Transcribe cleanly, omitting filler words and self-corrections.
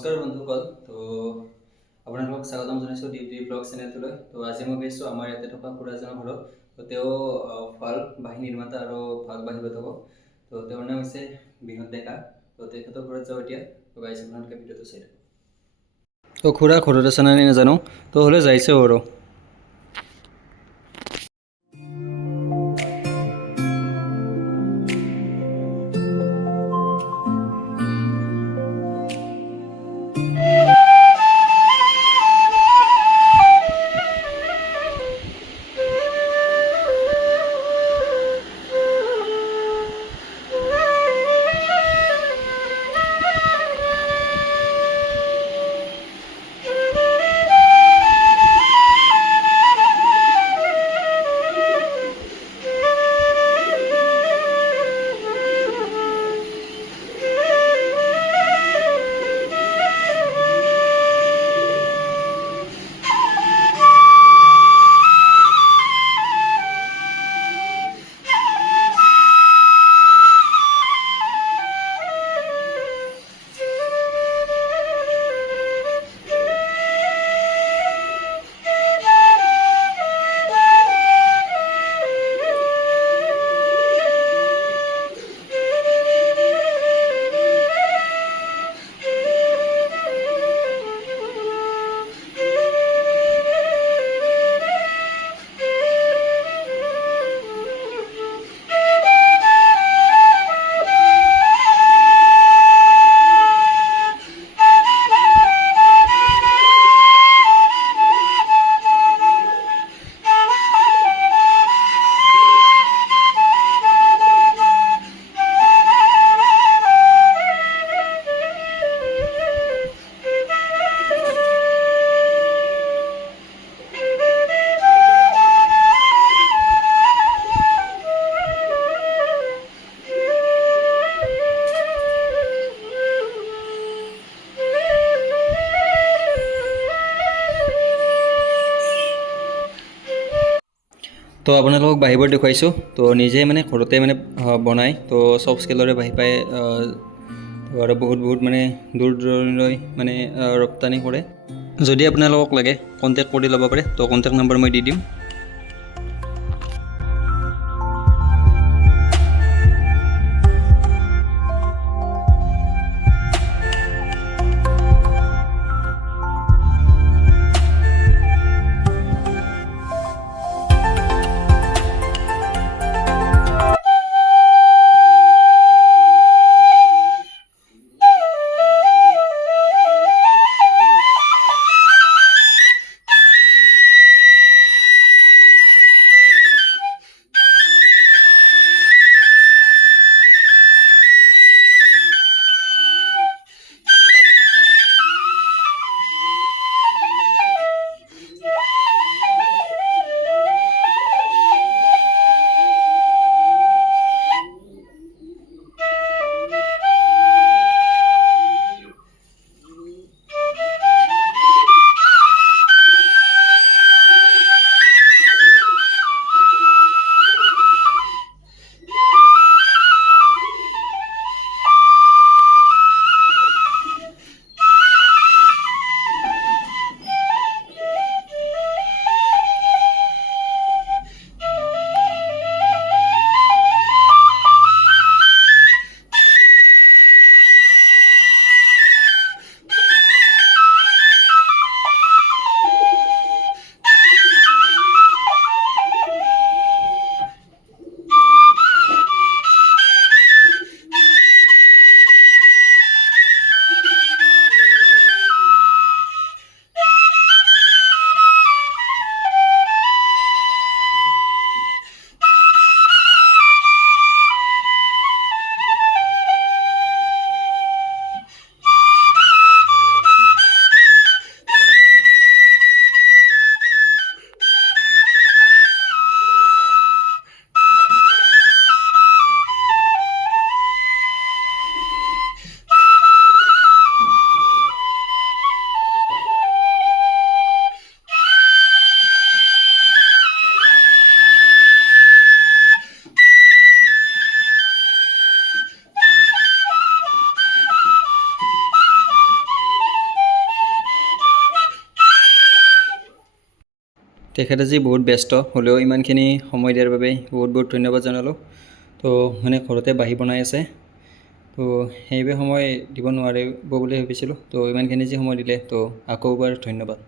নমস্কাৰ বন্ধুসকল। তো আপোনালোকক স্বাগতম জনাইছোঁ ডিপি ব্লগ চেনেলটোলৈ। তো আজি মই গৈছোঁ আমাৰ ইয়াতে থকা খুৰাজনৰ ঘৰত। তো তেওঁ ভাল বাঁহী নিৰ্মাতা আৰু ভাল বাঁহী বাদক। তো তেওঁৰ নাম হৈছে বিনোদ ডেকা। তো তেখেতৰ ঘৰত যাওঁ এতিয়া। তো গাইজ আপোনালোকে ভিডিঅ'টো চাই থাকক। তো খুৰা ঘৰত আছে নে নাজানো, তো হ'লে যাইছে আৰু। তো আপোনালোকক বাঁহীবোৰ দেখুৱাইছোঁ। তো নিজে মানে ঘৰতে মানে বনায়। তো চব স্কেলৰে বাঁহী পায়। তো আৰু বহুত মানে দূৰ দূৰণিলৈ মানে ৰপ্তানি কৰে। যদি আপোনালোকক লাগে কণ্টেক্ট কৰি ল'ব পাৰে। তো কণ্টেক্ট নম্বৰ মই দি দিম। তেখেত আজি বহুত ব্যস্ত হ'লেও ইমানখিনি সময় দিয়াৰ বাবে বহুত বহুত ধন্যবাদ জনালোঁ। তো মানে ঘৰতে বাঁহী বনাই আছে, তো সেইবাবে সময় দিব নোৱাৰিব বুলি ভাবিছিলোঁ। তো ইমানখিনি যে সময় দিলে, তো আকৌ এবাৰ ধন্যবাদ।